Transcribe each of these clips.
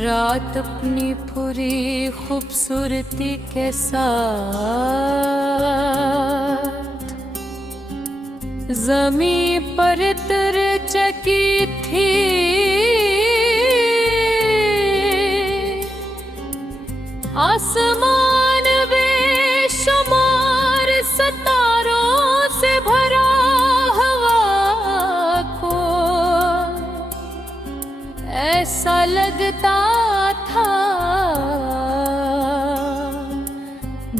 रात अपनी पूरी खूबसूरती के साथ ज़मीं पर तर चकी थी। आसमान बेशुमार सितारों से भरा, हवा को ऐसा लगता था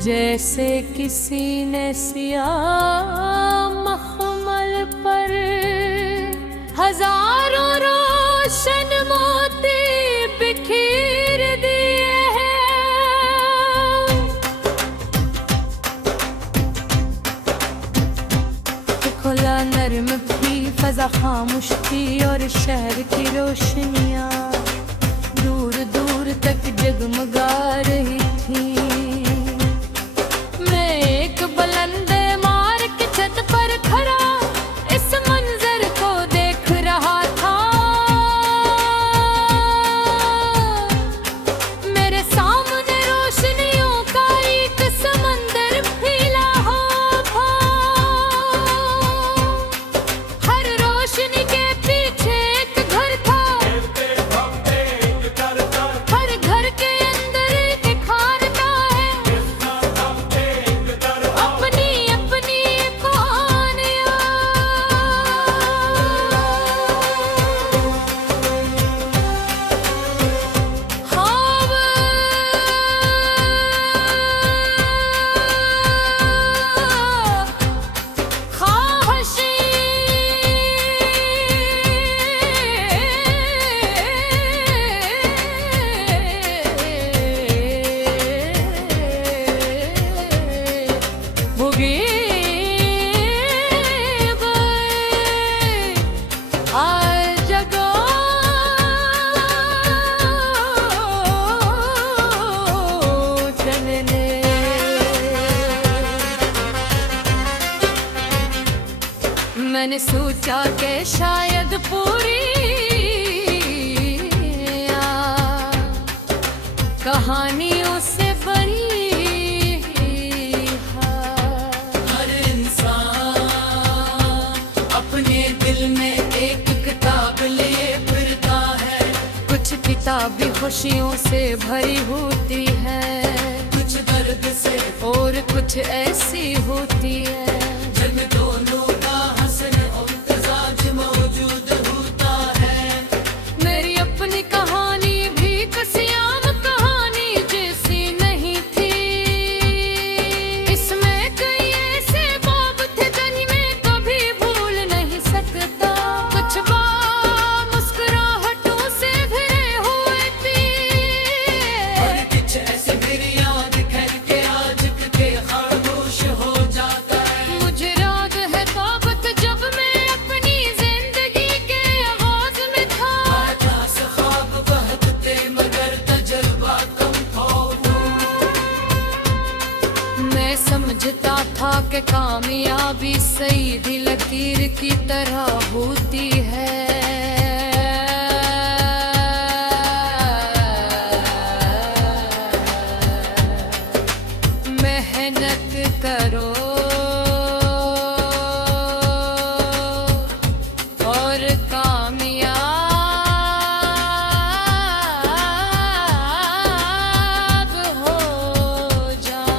जैसे किसी ने सियाह मखमल पर हजारों रोशन मोती बिखेर दिए हैं। खुला नर्म थी, फजा खामोश थी और शहर की रोशनियां दूर दूर तक जगमगा रही थी। मैं एक बुलंद मार की छत पर खड़ा इस मंजर को देख रहा था। मेरे सामने रोशनियों का एक समंदर फैला हुआ था। हर रोशनी के पीछे एक घर था, हर घर के अंदर एक खानका है, अपनी अपनी कहानियां। मैंने सोचा कि शायद पूरी कहानियों से बड़ी है। हर इंसान अपने दिल में एक किताब लिए फिरता है। कुछ किताबें खुशियों से भरी होती है, कुछ दर्द से और कुछ ऐसी होती है जब दोनों का हसन और तजाज मौजूद होता है। मेरी अपनी कहानी भी कसियाम कहानी जैसी नहीं थी। इसमें कई ऐसे बाब थे जिन्हें मैं कभी भूल नहीं सकता। कुछ बाब मुस्कुराहटों से भरे हुए थे और कुछ ऐसे फिर याद करके आज के खामोश हो जाता है। मुझे याद है ताबत जब मैं अपनी जिंदगी के आगाज में था। आकाश ख्वाब बहकते मगर तजुर्बा कम था। मैं समझता था कि कामयाबी सीधी लकीर की तरह होती है। मेहनत करो और कामयाब हो जाओ।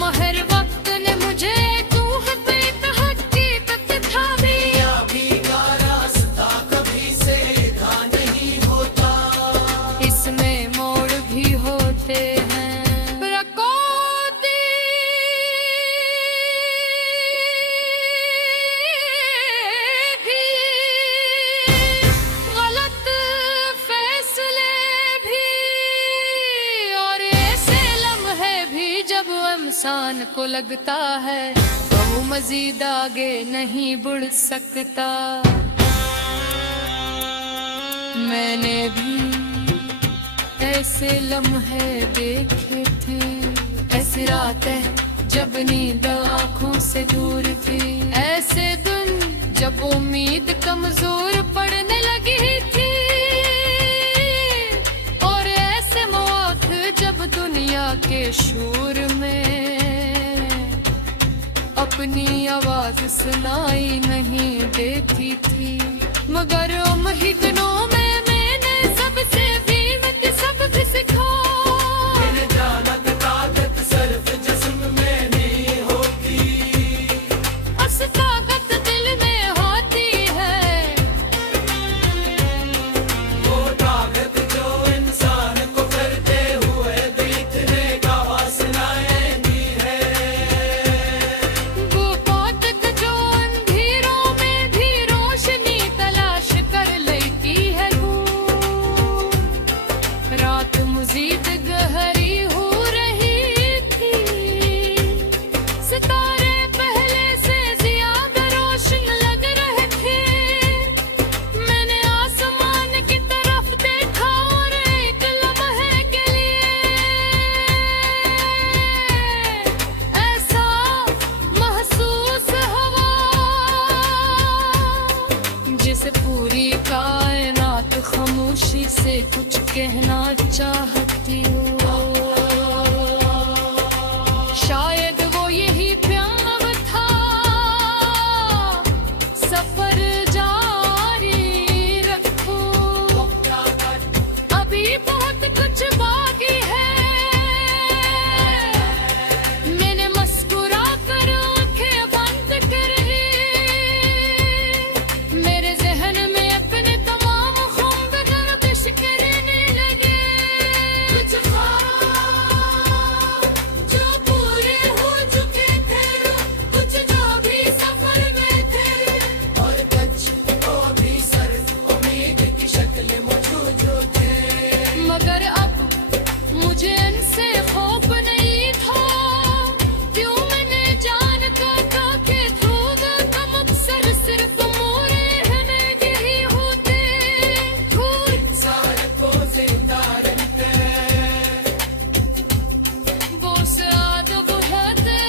महर वक्त ने मुझे तू है हकीकत था भी का रास्ता कभी सीधा नहीं होता। इसमें मोड़ भी होते हैं। प्रकृति भी गलत फैसले भी और ऐसे लम्हे भी जब इंसान को लगता है तो वो मजीद आगे नहीं बढ़ सकता। मैंने भी ऐसे लम्हे देखे थे, ऐसी रातें जब नींद आँखों से दूर थी, ऐसे दिन जब उम्मीद कमजोर पड़ने लगी थी, और ऐसे मौके जब दुनिया के शोर में अपनी आवाज सुनाई नहीं देती थी। मगर उन ही दिनों में मैंने सबसे कीमती सबक सीखा। मैंने जाना कि ताकत सिर्फ जिस्म में नहीं होती, असल ताकत दिल में होती है। वो ताकत जो इंसान को करते हुए देखने का हौसला देती है। वो ताकत जो अंधेरों में भी रोशनी तलाश कर लेती है। रात मजीद गहरी हो रही थी, सितारे पहले से ज्यादा रोशन लग रहे थे। मैंने आसमान की तरफ देखा और एक लम्हे के लिए ऐसा महसूस हुआ जिसे पूरी कायनात खामोशी से कुछ कहना चाहती हो। शायद वो यही प्यार था, सफर जारी रखो, अभी बहुत कुछ बाकी है। मैंने मुस्कुरा कर आंखें बंद कर ली, मेरे जहन में अपने तमाम ख्वाब गर्दिश करने लगे। कुछ ख्वाब जो पूरे हो चुके थे, कुछ जो भी सफर में थे, और कुछ वो भी सिर्फ उम्मीद की शक्ल मौजूद थे। मगर अब मुझे इनसे खौफ नहीं था। क्यों मैंने जानता था कि धोखा का मकसद सिर्फ मोरे रहने के ही होते। इंसान को जिंदा रखते हैं, वो साद वो है दे,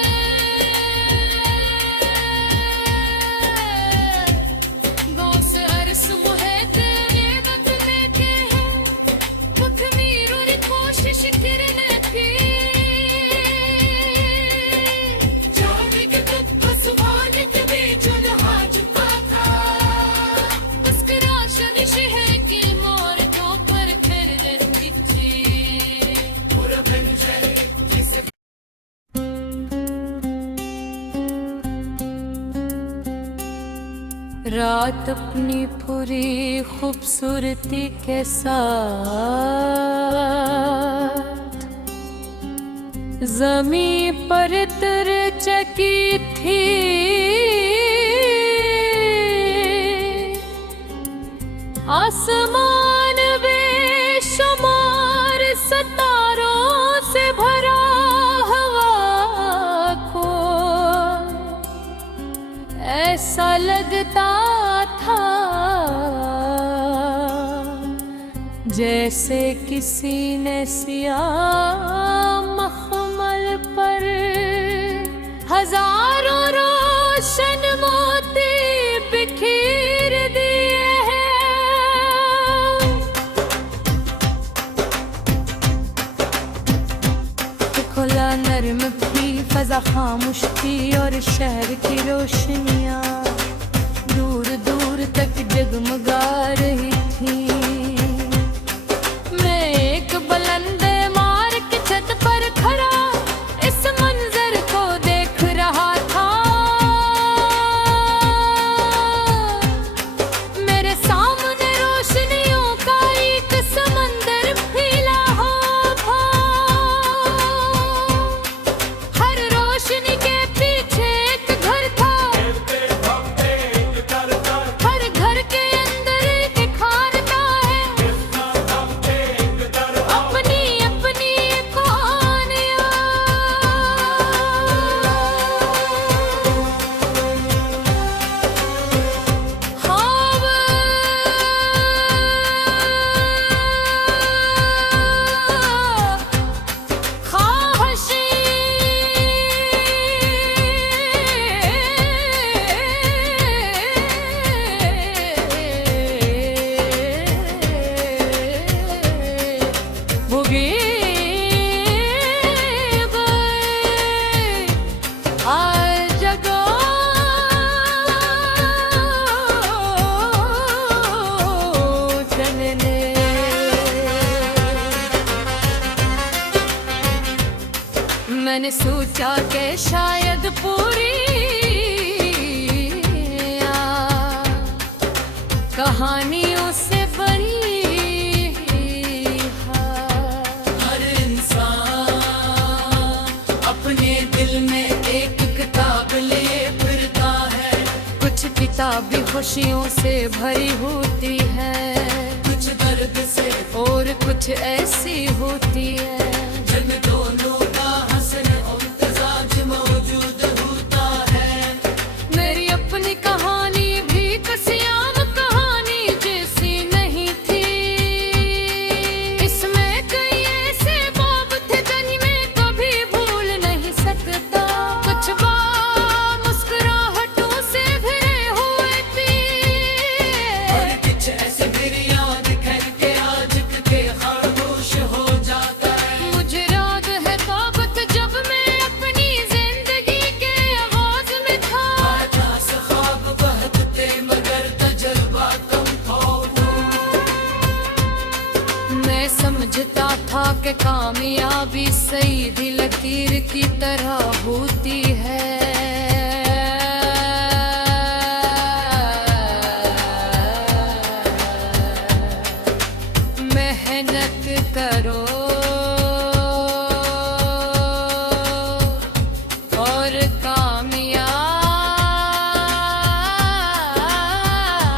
वो से अरस वो है दे, नेमत लेके वक्त मीरूरी कोशिश करने थी। जाने के तक आसमान के बीच उलझा चुका था। उसकी रोशनी शहर की मोड़ों पर फिर दिखी। पूरा मंजर जिसे रात अपनी पूरी खूबसूरती के साथ ज़मीं पर तर चकी थी। आसमान बेशुमार सितारों से भरा हवा को ऐसा लगता था जैसे किसी ने सियाह मखमल पर हजारों रोशन मोती बिखेर दिए हैं। खुला नर्म भी फजा खामोश थी और शहर की रोशनियां दूर दूर तक जगमगा रही थी। मैं एक बुलंद मार की छत पर खड़ा इस मंजर को देख रहा था। मेरे सामने रोशनियों का एक समंदर फैला हुआ था। हर रोशनी के पीछे एक घर था, हर घर के अंदर एक खानदान। मैंने सोचा कि शायद पूरी कहानियों से बड़ी हर इंसान अपने दिल में एक किताब लिए फिरता है। कुछ किताबें खुशियों से भरी होती है, कुछ दर्द से और कुछ ऐसी होती है जिनमें दोनों का हसन इम्तिजाज मौजूद होता है। मेरी अपनी कहानी भी कसियाम कहानी जैसी नहीं थी। इसमें कई ऐसे बाब थे जिन्हें मैं कभी भूल नहीं सकता। कुछ बाब मुस्कुराहटों से भरे हुए थे, और कुछ ऐसे फिर याद करके आज के खामोश हो जाता है। मुझे याद है ताबत जब मैं अपनी जिंदगी के आगाज में था। आकाश ख्वाब बहकते मगर तजुर्बा कम था। मैं समझता था कि कामयाबी सीधी लकीर की तरह होती है। मेहनत करो और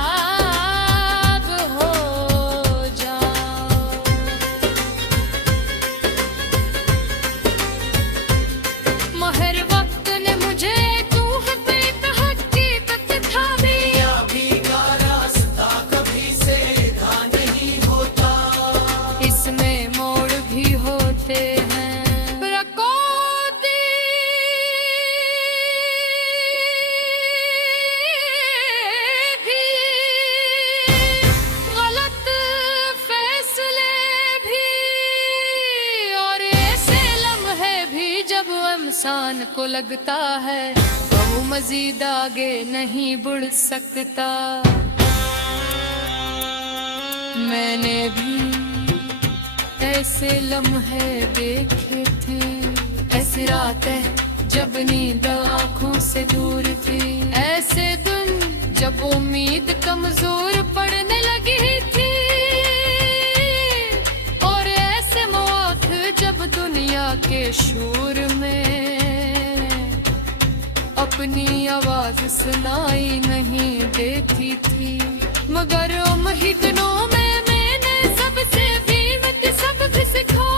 कामयाब हो जाओ। महर वक्त ने मुझे तू है पे हकीकत था भी। कामयाबी का रास्ता कभी सीधा नहीं होता। इसमें मोड़ भी होते हैं। प्रकोती भी, गलत फैसले भी, और ऐसे लम्हे भी जब इंसान को लगता है तो वो मजीद आगे नहीं बढ़ सकता। मैंने भी ऐसे लम्हे देखे थे, ऐसी रातें जब नींद आँखों से दूर थी, ऐसे दिन जब उम्मीद कमजोर पड़ने लगी थी, और ऐसे मौत जब दुनिया के शोर में अपनी आवाज सुनाई नहीं देती थी। मगर उन ही दिनों में मैंने सबसे भी सबक सीखा।